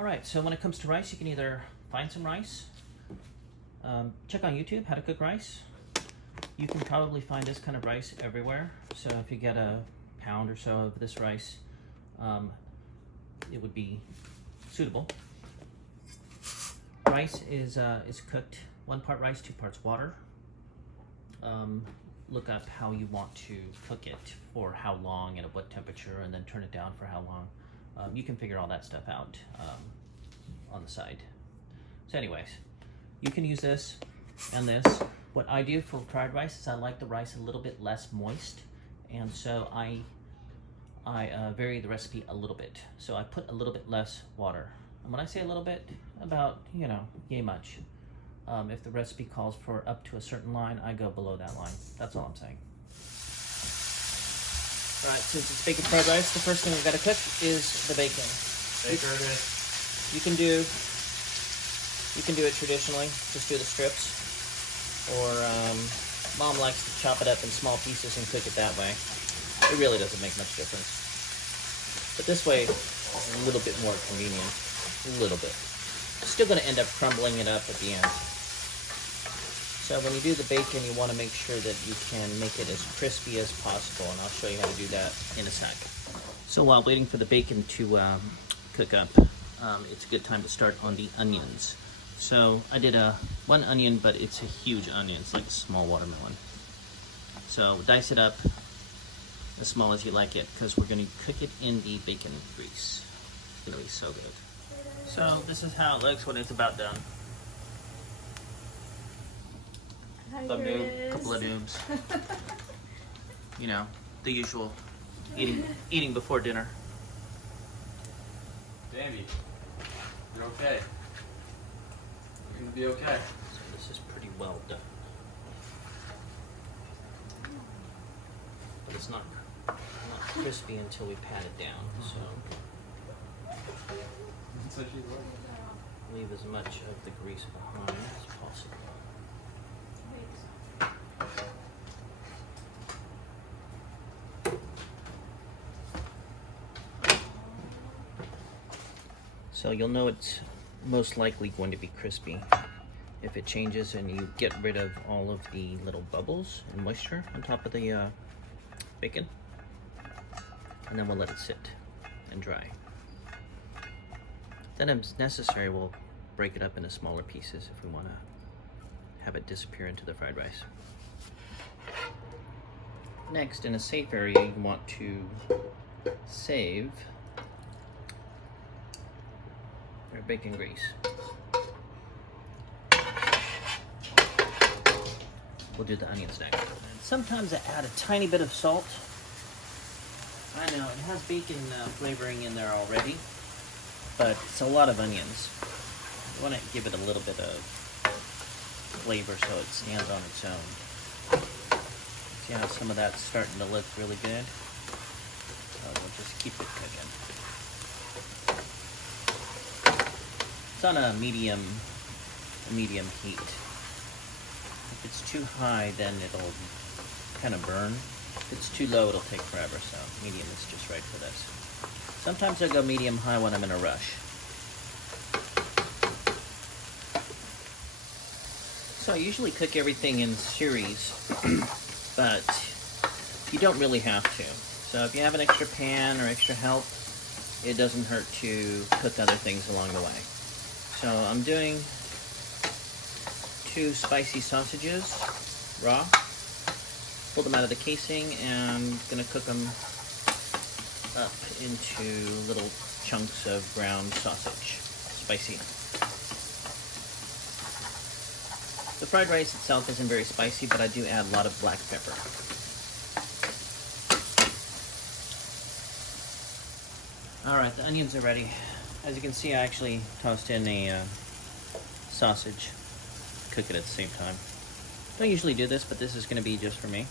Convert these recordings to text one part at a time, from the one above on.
All right, so when it comes to rice, you can either find some rice, check on YouTube how to cook rice. You can probably find this kind of rice everywhere. So if you get a pound or so of this rice, it would be suitable. Rice is cooked 1 part rice, 2 parts water. Look up how you want to cook it, for how long and at what temperature, and then turn it down for how long. You can figure all that stuff out on the side. So anyways, you can use this and this. What I do for fried rice is I like the rice a little bit less moist, and so I vary the recipe a little bit. So I put a little bit less water. And when I say a little bit, about, yay much. If the recipe calls for up to a certain line, I go below that line. That's all I'm saying. All right, since it's bacon fried rice, the first thing we've got to cook is the bacon. You can do it traditionally, just do the strips, or Mom likes to chop it up in small pieces and cook it that way. It really doesn't make much difference. But this way is a little bit more convenient, a little bit. Still going to end up crumbling it up at the end. So when you do the bacon, you want to make sure that you can make it as crispy as possible, and I'll show you how to do that in a sec. So while waiting for the bacon to cook up, it's a good time to start on the onions. So I did 1 onion, but it's a huge onion. It's like a small watermelon. So dice it up as small as you like it, because we're going to cook it in the bacon grease. It's going to be so good. So this is how it looks when it's about done. Thumb noob, couple of noobs. The usual eating before dinner. Davey, you're okay. You're gonna be okay. So this is pretty well done. But it's not crispy until we pat it down. So leave as much of the grease behind as possible. So you'll know it's most likely going to be crispy if it changes and you get rid of all of the little bubbles and moisture on top of the bacon. And then we'll let it sit and dry. Then if necessary, we'll break it up into smaller pieces if we want to have it disappear into the fried rice. Next, in a safe area, you want to save our bacon grease. We'll do the onions next. Sometimes I add a tiny bit of salt. I know it has bacon flavoring in there already, but it's a lot of onions. You want to give it a little bit of flavor so it stands on its own. See how some of that's starting to look really good? We'll just keep it cooking. It's on a medium heat. If it's too high, then it'll kind of burn. If it's too low, it'll take forever, so medium is just right for this. Sometimes I go medium-high when I'm in a rush. So I usually cook everything in series, but you don't really have to. So if you have an extra pan or extra help, it doesn't hurt to cook other things along the way. So I'm doing 2 spicy sausages, raw. Pulled them out of the casing and gonna cook them up into little chunks of ground sausage, spicy. The fried rice itself isn't very spicy, but I do add a lot of black pepper. All right, the onions are ready. As you can see, I actually tossed in a sausage, cook it at the same time. Don't usually do this, but this is going to be just for me.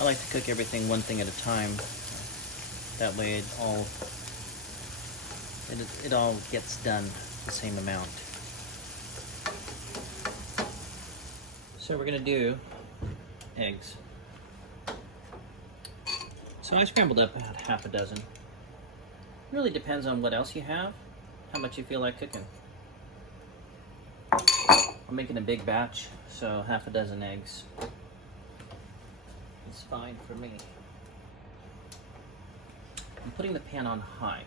I like to cook everything one thing at a time. That way it all gets done the same amount. So we're going to do eggs. So I scrambled up about half a dozen. Really depends on what else you have. how much you feel like cooking. I'm making a big batch, so half a dozen eggs. It's fine for me. I'm putting the pan on high.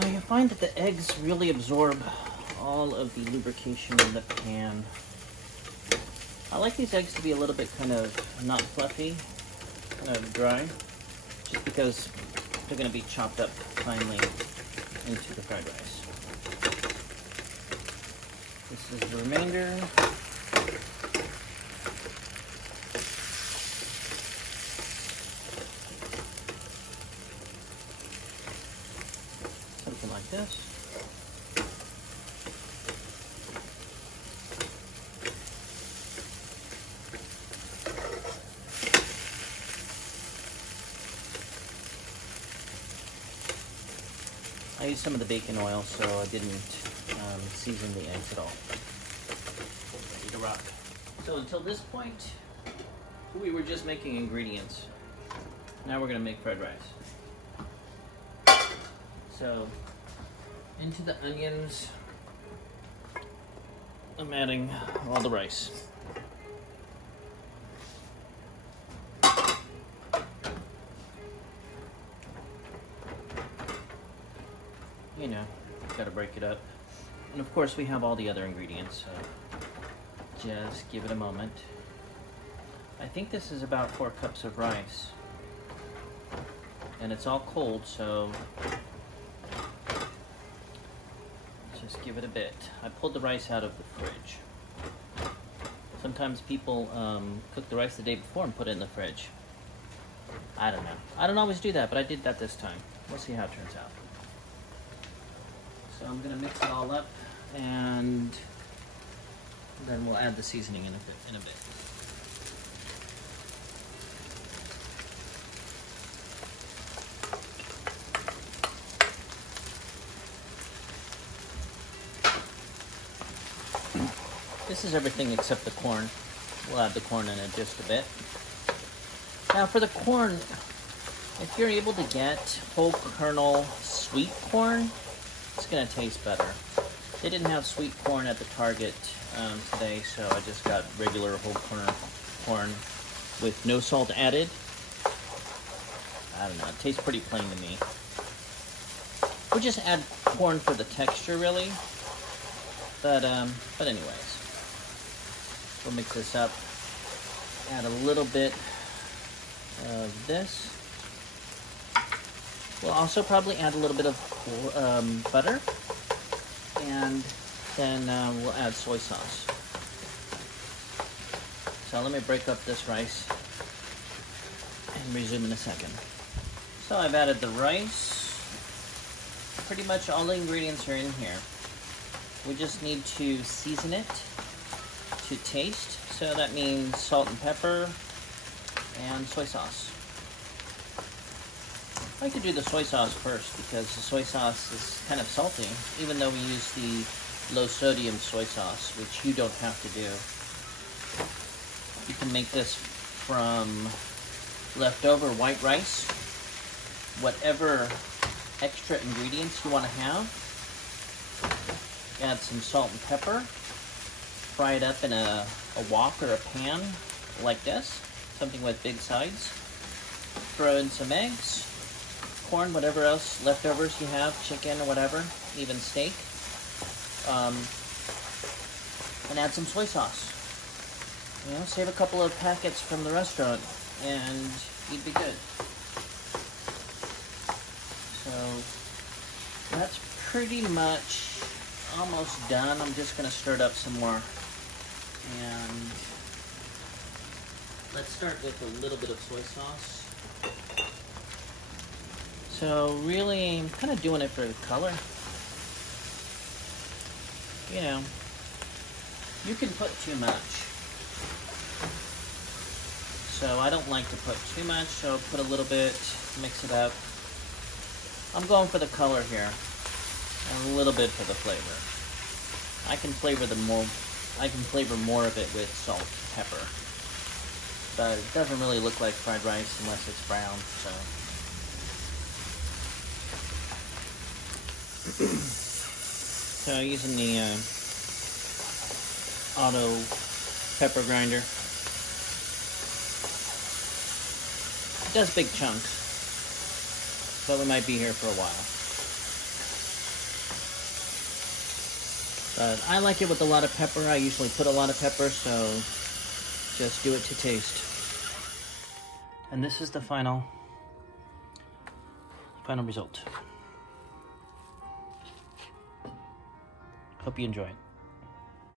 Now you find that the eggs really absorb all of the lubrication in the pan. I like these eggs to be a little bit kind of not fluffy, kind of dry, just because they're going to be chopped up finely into the fried rice. This is the remainder. Something like this. I used some of the bacon oil, so I didn't season the eggs at all. Ready to rock. So until this point, we were just making ingredients. Now we're gonna make fried rice. So into the onions, I'm adding all the rice. You know, gotta break it up. And of course we have all the other ingredients, so just give it a moment. I think this is about 4 cups of rice. And it's all cold, so just give it a bit. I pulled the rice out of the fridge. Sometimes people cook the rice the day before and put it in the fridge. I don't know. I don't always do that, but I did that this time. We'll see how it turns out. So I'm gonna mix it all up, and then we'll add the seasoning in a bit. This is everything except the corn. We'll add the corn in it just a bit. Now for the corn, if you're able to get whole kernel sweet corn, it's gonna taste better. They didn't have sweet corn at the Target today, so I just got regular whole corn with no salt added. I don't know, it tastes pretty plain to me. We'll just add corn for the texture, really. But anyways, we'll mix this up. Add a little bit of this. We'll also probably add a little bit of butter, and then we'll add soy sauce. So let me break up this rice and resume in a second. So I've added the rice. Pretty much all the ingredients are in here. We just need to season it to taste. So that means salt and pepper and soy sauce. I like to do the soy sauce first because the soy sauce is kind of salty, even though we use the low sodium soy sauce, which you don't have to do. You can make this from leftover white rice, whatever extra ingredients you want to have. Add some salt and pepper, fry it up in a wok or a pan like this, something with big sides. Throw in some eggs, corn, whatever else, leftovers you have, chicken or whatever, even steak. And add some soy sauce. You know, save a couple of packets from the restaurant and you'd be good. So that's pretty much almost done. I'm just gonna stir it up some more. And let's start with a little bit of soy sauce. So really, I'm kind of doing it for the color. You know, you can put too much. So I don't like to put too much, so put a little bit, mix it up. I'm going for the color here, and a little bit for the flavor. I can flavor more of it with salt, pepper. but it doesn't really look like fried rice unless it's brown, so. So using the auto pepper grinder. It does big chunks, so we might be here for a while. But I like it with a lot of pepper. I usually put a lot of pepper, so just do it to taste. And this is the final result. Hope you enjoy it.